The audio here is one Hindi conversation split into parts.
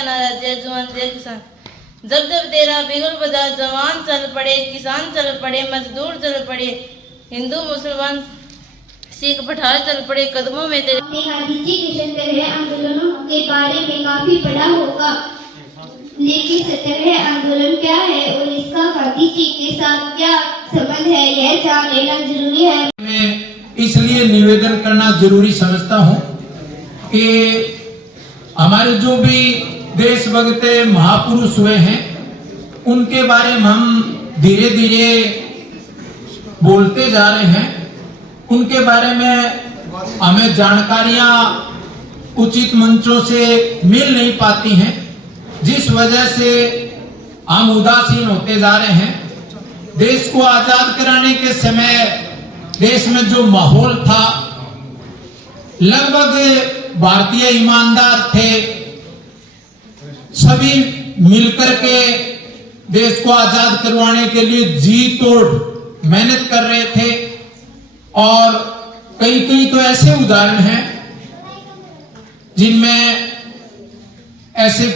का नारा जय जवान जय किसान। जब जब तेरा बिगुल बजा जवान चल पड़े, किसान चल पड़े, मजदूर चल पड़े, हिंदू मुसलमान सिख पठार चल पड़े कदमों में तेरे। आपने गांधी जी के सत्याग्रह आंदोलनों के बारे में काफी पढ़ा होगा, लेकिन सत्याग्रह आंदोलन क्या है और इसका गांधी जी के साथ क्या संबंध है, यह जान लेना जरूरी है। मैं इसलिए निवेदन करना जरूरी समझता हूँ कि हमारे जो भी देशभक्त महापुरुष हुए हैं उनके बारे में हम धीरे धीरे बोलते जा रहे हैं। उनके बारे में हमें जानकारियां उचित मंचों से मिल नहीं पाती हैं, जिस वजह से हम उदासीन होते जा रहे हैं। देश को आजाद कराने के समय देश में जो माहौल था, लगभग भारतीय ईमानदार थे, सभी मिलकर के देश को आजाद करवाने के लिए जी तोड़ मेहनत कर रहे थे। और कई कई तो ऐसे उदाहरण हैं जिनमें ऐसे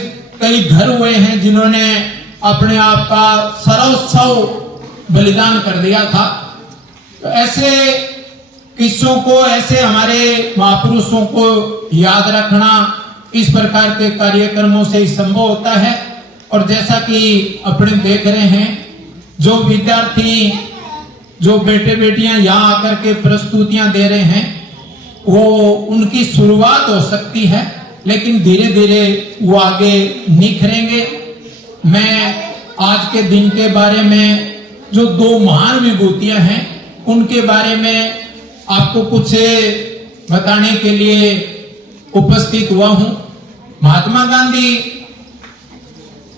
कई घर हुए हैं जिन्होंने अपने आप का सर्वस्व बलिदान कर दिया था। तो ऐसे किस्सों को, ऐसे हमारे महापुरुषों को याद रखना इस प्रकार के कार्यक्रमों से ही संभव होता है। और जैसा कि अपने देख रहे हैं, जो विद्यार्थी, जो बेटे बेटियां यहाँ आकर के प्रस्तुतियां दे रहे हैं, वो उनकी शुरुआत हो सकती है, लेकिन धीरे धीरे वो आगे निखरेंगे। मैं आज के दिन के बारे में, जो दो महान विभूतियां हैं, उनके बारे में आपको कुछ बताने के लिए उपस्थित हुआ हूं। महात्मा गांधी,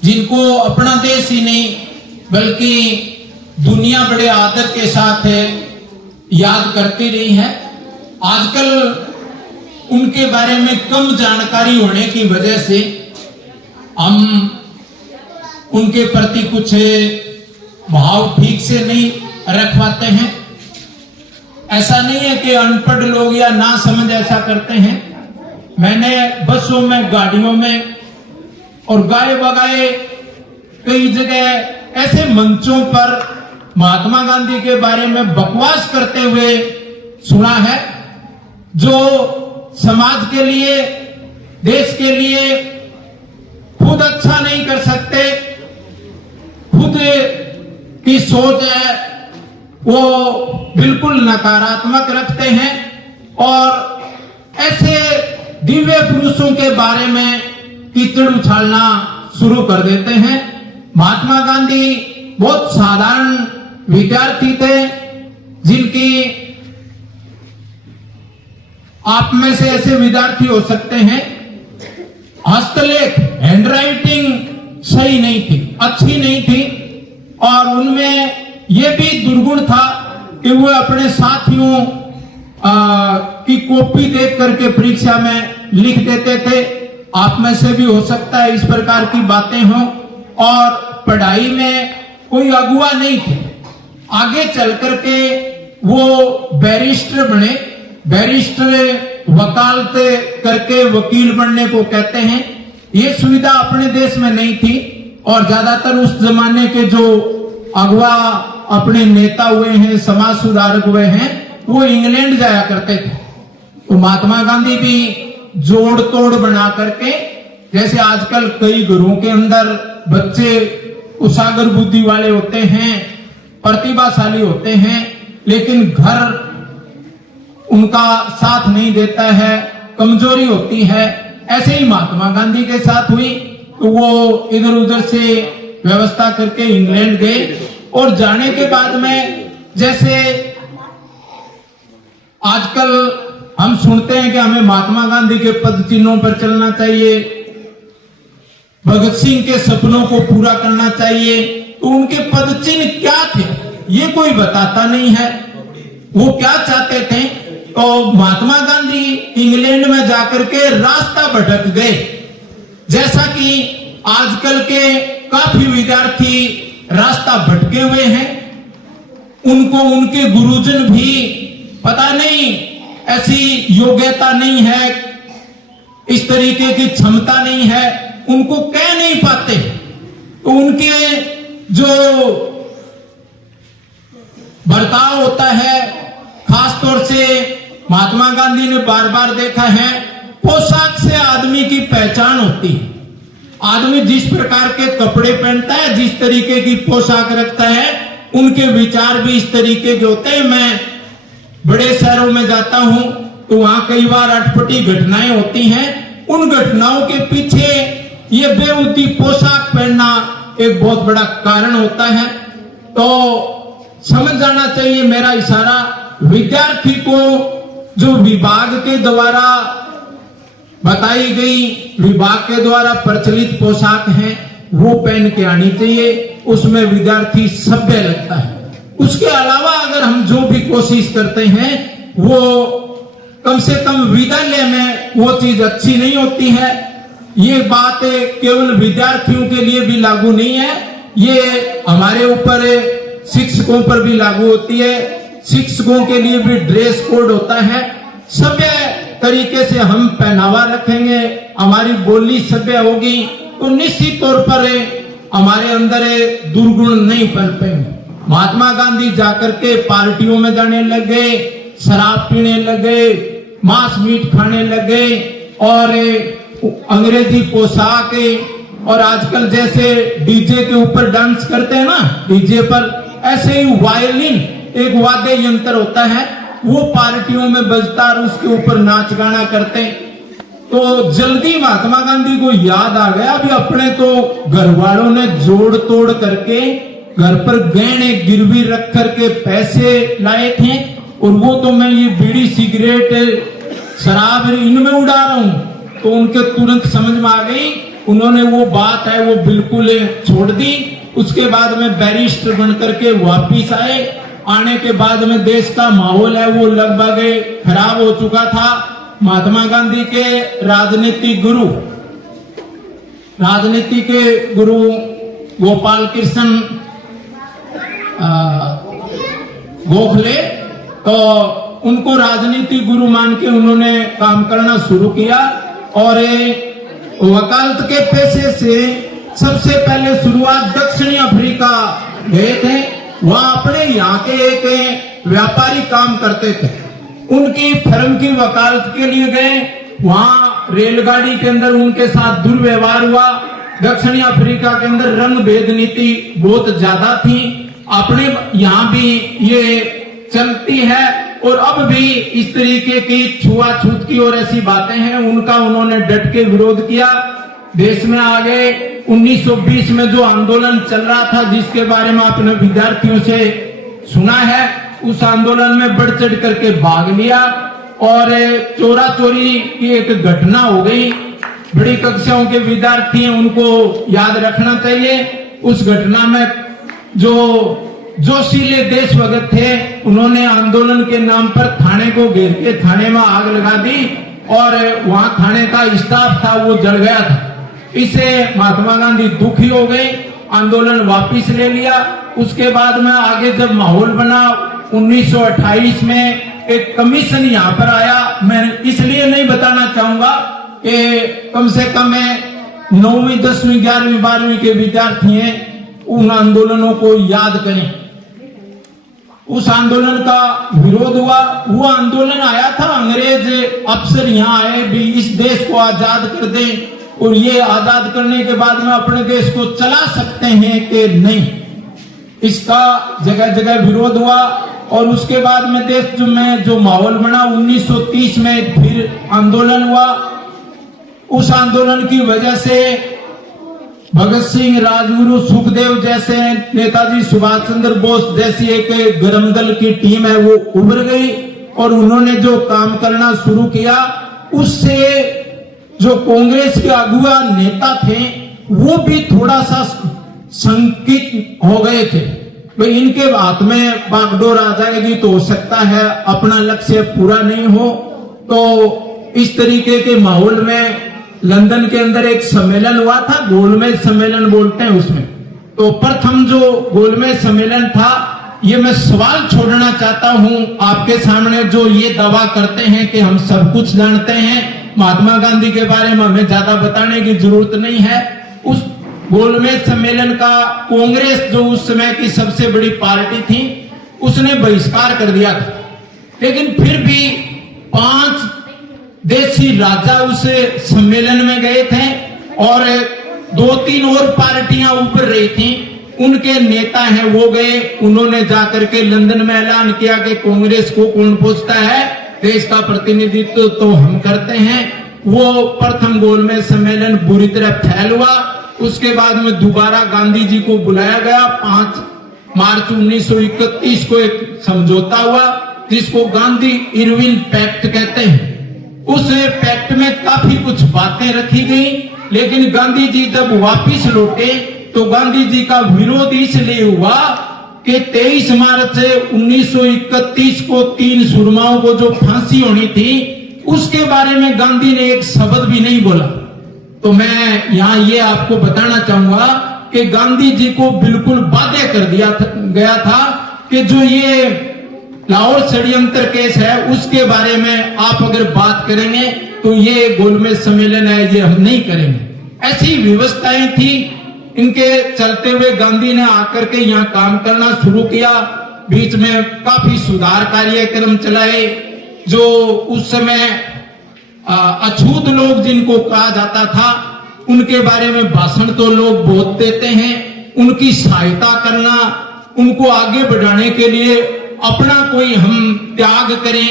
जिनको अपना देश ही नहीं बल्कि दुनिया बड़े आदर के साथ याद करती रही है। आजकल उनके बारे में कम जानकारी होने की वजह से हम उनके प्रति कुछ भाव ठीक से नहीं रख पाते हैं। ऐसा नहीं है कि अनपढ़ लोग या ना समझ ऐसा करते हैं। मैंने बसों में, गाड़ियों में और गाए बगाए कई जगह ऐसे मंचों पर महात्मा गांधी के बारे में बकवास करते हुए सुना है, जो समाज के लिए, देश के लिए खुद अच्छा नहीं कर सकते, खुद की सोच है वो बिल्कुल नकारात्मक रखते हैं और ऐसे दिव्य पुरुषों के बारे में कीचड़ उछालना शुरू कर देते हैं। महात्मा गांधी बहुत साधारण विद्यार्थी थे, जिनकी आप में से ऐसे विद्यार्थी हो सकते हैं, हस्तलेख, हैंडराइटिंग सही नहीं थी, अच्छी नहीं थी, और उनमें यह भी दुर्गुण था कि वो अपने साथियों की कॉपी देख करके परीक्षा में लिख देते थे। आप में से भी हो सकता है इस प्रकार की बातें हों। और पढ़ाई में कोई अगुआ नहीं थे। आगे चल करके वो बैरिस्टर बने। बैरिस्टर वकालत करके वकील बनने को कहते हैं। ये सुविधा अपने देश में नहीं थी और ज्यादातर उस जमाने के जो अगुआ अपने नेता हुए हैं, समाज सुधारक हुए हैं, वो इंग्लैंड जाया करते थे। तो महात्मा गांधी भी जोड़ तोड़ बना करके, जैसे आजकल कई घरों के अंदर बच्चे उजागर बुद्धि वाले होते हैं, प्रतिभाशाली होते हैं, लेकिन घर उनका साथ नहीं देता है, कमजोरी होती है। ऐसे ही महात्मा गांधी के साथ हुई। तो वो इधर उधर से व्यवस्था करके इंग्लैंड गए और जाने के बाद में, जैसे आजकल हम सुनते हैं कि हमें महात्मा गांधी के पद चिन्हों पर चलना चाहिए, भगत सिंह के सपनों को पूरा करना चाहिए, तो उनके पद चिन्ह क्या थे ये कोई बताता नहीं है। वो क्या चाहते थे? तो महात्मा गांधी इंग्लैंड में जाकर के रास्ता भटक गए। जैसा कि आजकल के काफी विद्यार्थी रास्ता भटके हुए हैं, उनको उनके गुरुजन भी पता नहीं, ऐसी योग्यता नहीं है, इस तरीके की क्षमता नहीं है, उनको कह नहीं पाते। तो उनके जो बर्ताव होता है, खास तौर से महात्मा गांधी ने बार बार देखा है, पोशाक से आदमी की पहचान होती है। आदमी जिस प्रकार के कपड़े पहनता है, जिस तरीके की पोशाक रखता है, उनके विचार भी इस तरीके के होते हैं। मैं बड़े शहरों में जाता हूं तो वहां कई बार अटपटी घटनाएं होती हैं। उन घटनाओं के पीछे ये बेउद्दी पोशाक पहनना एक बहुत बड़ा कारण होता है। तो समझ जाना चाहिए मेरा इशारा विद्यार्थी को जो विभाग के द्वारा बताई गई, विभाग के द्वारा प्रचलित पोशाक है वो पहन के आनी चाहिए। उसमें विद्यार्थी सभ्य लगता है। उसके अलावा अगर हम जो भी कोशिश करते हैं वो कम से कम विद्यालय में वो चीज अच्छी नहीं होती है। ये बात केवल विद्यार्थियों के लिए भी लागू नहीं है, ये हमारे ऊपर शिक्षकों पर भी लागू होती है। शिक्षकों के लिए भी ड्रेस कोड होता है। सभ्य तरीके से हम पहनावा रखेंगे, हमारी बोली सभ्य होगी तो निश्चित तौर पर हमारे अंदर दुर्गुण नहीं पनपेंगे। महात्मा गांधी जाकर के पार्टियों में जाने लगे, शराब पीने लगे, मांस मीट खाने लगे और अंग्रेजी पोशाक और आजकल जैसे डीजे के ऊपर डांस करते हैं ना, डीजे पर ऐसे ही वायलिन एक वाद्य यंत्र होता है वो पार्टियों में बजता और उसके ऊपर नाच गाना करते। तो जल्दी महात्मा गांधी को याद आ गया भी अपने तो घर वालों ने जोड़ तोड़ करके घर पर गहने गिरवी रख करके पैसे लाए थे और वो तो मैं ये बीड़ी सिगरेट शराब इनमें उड़ा रहा हूं। तो उनके तुरंत समझ में आ गई, उन्होंने वो बात है वो बिल्कुल छोड़ दी। उसके बाद में बैरिस्टर बन करके वापिस आए। आने के बाद में देश का माहौल है वो लगभग खराब हो चुका था। महात्मा गांधी के राजनीतिक गुरु गोपाल कृष्ण गोखले, तो उनको राजनीतिक गुरु मान के उन्होंने काम करना शुरू किया और वकालत के पेशे से सबसे पहले शुरुआत दक्षिणी अफ्रीका गए थे। वहां अपने यहाँ के एक व्यापारी काम करते थे, उनकी फर्म की वकालत के लिए गए। वहां रेलगाड़ी के अंदर उनके साथ दुर्व्यवहार हुआ। दक्षिणी अफ्रीका के अंदर रंग भेद नीति बहुत ज्यादा थी। अपने यहाँ भी ये चलती है और अब भी इस तरीके की छुआछूत की और ऐसी बातें हैं, उनका उन्होंने डट के विरोध किया। देश में आगे 1920 में जो आंदोलन चल रहा था जिसके बारे में आपने विद्यार्थियों से सुना है, उस आंदोलन में बढ़ चढ़ करके भाग लिया और चोरा चोरी की एक घटना हो गई। बड़ी कक्षाओं के विद्यार्थी हैं, उनको याद रखना चाहिए। उस घटना में जो जोशीले देशभक्त थे उन्होंने आंदोलन के नाम पर थाने को घेर के थाने में आग लगा दी और वहां थाने का स्टाफ था वो जल गया था। इससे महात्मा गांधी दुखी हो गए, आंदोलन वापस ले लिया। उसके बाद में आगे जब माहौल बना 1928 में एक कमीशन यहाँ पर आया। मैं इसलिए नहीं बताना चाहूंगा कि कम से कम 9वीं 10वीं 11वीं 12वीं के विद्यार्थी हैं, उन आंदोलनों को याद करें। उस आंदोलन का विरोध हुआ। वो आंदोलन आया था, अंग्रेज अफसर यहाँ आए भी इस देश को आजाद कर दें और ये आजाद करने के बाद में अपने देश को चला सकते हैं कि नहीं, इसका जगह जगह विरोध हुआ। और उसके बाद में देश में जो माहौल बना 1930 में फिर आंदोलन हुआ। उस आंदोलन की वजह से भगत सिंह, राजगुरु, सुखदेव जैसे, नेताजी सुभाष चंद्र बोस जैसी एक गरम दल की टीम है वो उभर गई और उन्होंने जो काम करना शुरू किया उससे जो कांग्रेस के अगुआ नेता थे वो भी थोड़ा सा शंकित हो गए थे। भाई इनके हाथ में बागडोर आ जाएगी तो हो सकता है अपना लक्ष्य पूरा नहीं हो। तो इस तरीके के माहौल में लंदन के अंदर एक सम्मेलन हुआ था, गोलमेज सम्मेलन बोलते हैं उसमें। तो प्रथम जो गोलमेज सम्मेलन था, ये मैं सवाल छोड़ना चाहता हूं आपके सामने, जो ये दावा करते हैं कि हम सब कुछ जानते हैं महात्मा गांधी के बारे में हमें ज्यादा बताने की जरूरत नहीं है। उस गोलमेज सम्मेलन का कांग्रेस, जो उस समय की सबसे बड़ी पार्टी थी, उसने बहिष्कार कर दिया था। लेकिन फिर भी 5 देशी राजा उस सम्मेलन में गए थे और 2-3 और पार्टियां ऊपर रही थी, उनके नेता हैं वो गए, उन्होंने जाकर के लंदन में ऐलान किया कि कांग्रेस को कौन पूछता है, देश का प्रतिनिधित्व तो हम करते हैं। वो प्रथम गोलमेज सम्मेलन बुरी तरह फैल हुआ। उसके बाद में दोबारा गांधी जी को बुलाया गया। 5 मार्च 1931 को एक समझौता हुआ जिसको गांधी इरविन पैक्ट कहते हैं। उस पैक्ट में काफी कुछ बातें रखी गई, लेकिन गांधी जी जब वापिस लौटे तो गांधी जी का विरोध इसलिए हुआ कि 23 मार्च 1931 को 3 सुरमाओं को जो फांसी होनी थी, उसके बारे में गांधी ने एक शब्द भी नहीं बोला। तो मैं यहाँ ये आपको बताना चाहूंगा कि गांधी जी को बिल्कुल बाध्य कर दिया गया था कि जो ये लाहौर षड्यंत्र केस है उसके बारे में आप अगर बात करेंगे तो ये गोलमेज सम्मेलन है, ये हम नहीं करेंगे। ऐसी व्यवस्थाएं थी। इनके चलते हुए गांधी ने आकर के यहाँ काम करना शुरू किया। बीच में काफी सुधार कार्यक्रम चलाए। जो उस समय अछूत लोग जिनको कहा जाता था, उनके बारे में भाषण तो लोग बहुत देते हैं। उनकी सहायता करना, उनको आगे बढ़ाने के लिए अपना कोई हम त्याग करें,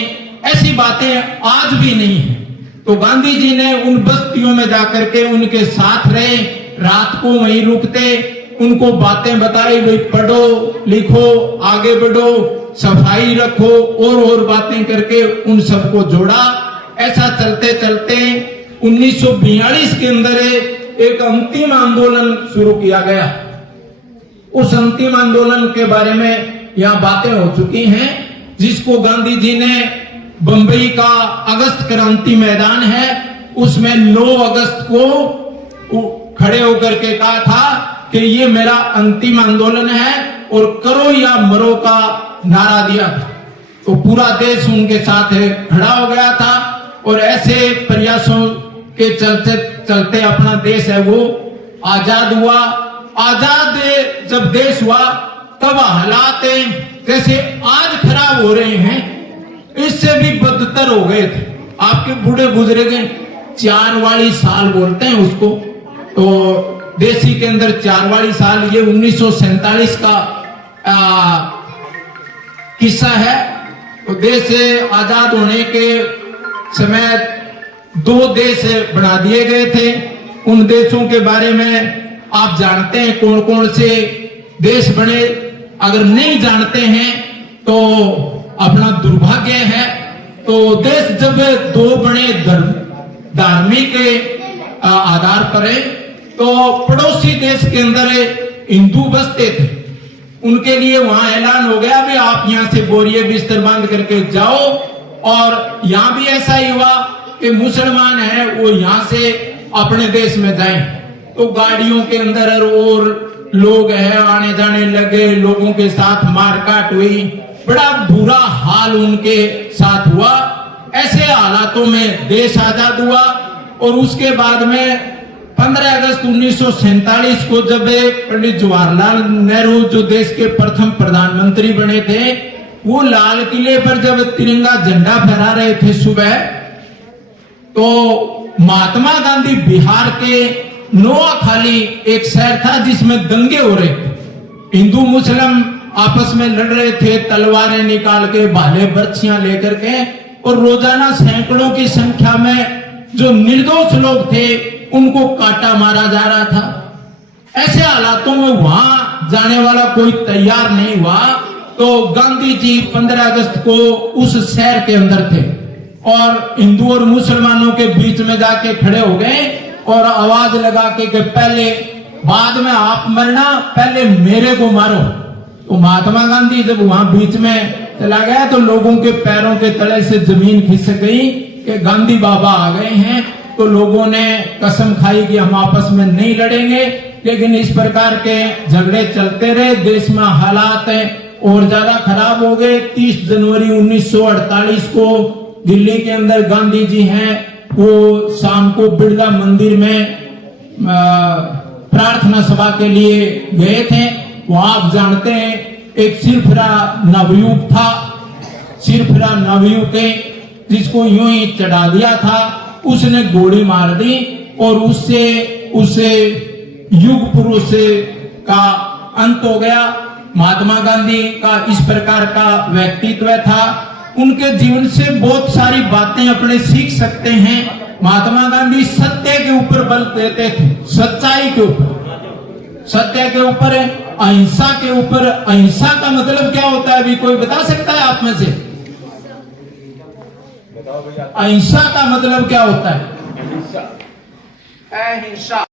ऐसी बातें आज भी नहीं है। तो गांधी जी ने उन बस्तियों में जाकर के उनके साथ रहे, रात को वहीं रुकते, उनको बातें बताई, भाई पढ़ो लिखो आगे बढ़ो, सफाई रखो, और बातें करके उन सबको जोड़ा। ऐसा चलते चलते 1942 के अंदर एक अंतिम आंदोलन शुरू किया गया। उस अंतिम आंदोलन के बारे में यहाँ बातें हो चुकी हैं, जिसको गांधी जी ने बंबई का अगस्त क्रांति मैदान है उसमें 9 अगस्त को खड़े होकर के कहा था कि ये मेरा अंतिम आंदोलन है और करो या मरो का नारा दिया था। तो पूरा देश उनके साथ खड़ा हो गया था और ऐसे प्रयासों के चलते चलते अपना देश है वो आजाद हुआ। आजाद जब देश हुआ तब हालात जैसे आज खराब हो रहे हैं, इससे भी बदतर हो गए थे। आपके बूढ़े बुजुर्ग 4 वाली साल बोलते हैं उसको, तो देसी के अंदर 4 वाली साल, ये 1947 का किस्सा है। तो देश आजाद होने के समय 2 देश बना दिए गए थे। उन देशों के बारे में आप जानते हैं कौन कौन से देश बने। अगर नहीं जानते हैं तो अपना दुर्भाग्य है। तो देश जब 2 बने धार्मिक आधार पर है, तो पड़ोसी देश के अंदर हिंदू बसते थे, उनके लिए वहां ऐलान हो गया भी आप यहां से बोरिए बिस्तर बांध करके जाओ। और यहां भी ऐसा ही हुआ कि मुसलमान हैं वो यहां से अपने देश में जाएं। तो गाड़ियों के अंदर और लोग हैं आने जाने लगे, लोगों के साथ मारकाट हुई, बड़ा बुरा हाल उनके साथ हुआ। ऐसे हालातों में देश आजाद हुआ। और उसके बाद में 15 अगस्त 1947 को जब पंडित जवाहरलाल नेहरू जो देश के प्रथम प्रधानमंत्री बने थे, वो लाल किले पर जब तिरंगा झंडा फहरा रहे थे सुबह, तो महात्मा गांधी बिहार के नोआखाली एक शहर था जिसमें दंगे हो रहे थे। हिंदू मुस्लिम आपस में लड़ रहे थे, तलवारें निकाल के, भाले बर्छियां लेकर के, और रोजाना सैकड़ों की संख्या में जो निर्दोष लोग थे उनको काटा मारा जा रहा था। ऐसे हालातों में वहां जाने वाला कोई तैयार नहीं हुआ। तो गांधी जी 15 अगस्त को उस शहर के अंदर थे और हिंदू और मुसलमानों के बीच में जाके खड़े हो गए और आवाज लगा के कि पहले, बाद में आप मरना, पहले मेरे को मारो। तो महात्मा गांधी जब वहां बीच में चला गया तो लोगों के पैरों के तले से जमीन खिसक गई कि गांधी बाबा आ गए हैं। तो लोगों ने कसम खाई कि हम आपस में नहीं लड़ेंगे। लेकिन इस प्रकार के झगड़े चलते रहे, देश में हालात और ज्यादा खराब हो गए। 30 जनवरी 1948 को दिल्ली के अंदर गांधी जी हैं वो शाम को बिरला मंदिर में प्रार्थना सभा के लिए गए थे। वो आप जानते हैं एक सिरफिरा नवयुवक था, सिरफिरा नवयुवक जिसको यूं ही चढ़ा दिया था, उसने गोली मार दी और उससे युग पुरुष का अंत हो गया। महात्मा गांधी का इस प्रकार का व्यक्तित्व था। उनके जीवन से बहुत सारी बातें अपने सीख सकते हैं। महात्मा गांधी सत्य के ऊपर बल देते थे, सच्चाई के ऊपर, सत्य के ऊपर, अहिंसा के ऊपर। अहिंसा का मतलब क्या होता है, अभी कोई बता सकता है आप में से? अहिंसा का मतलब क्या होता है? अहिंसा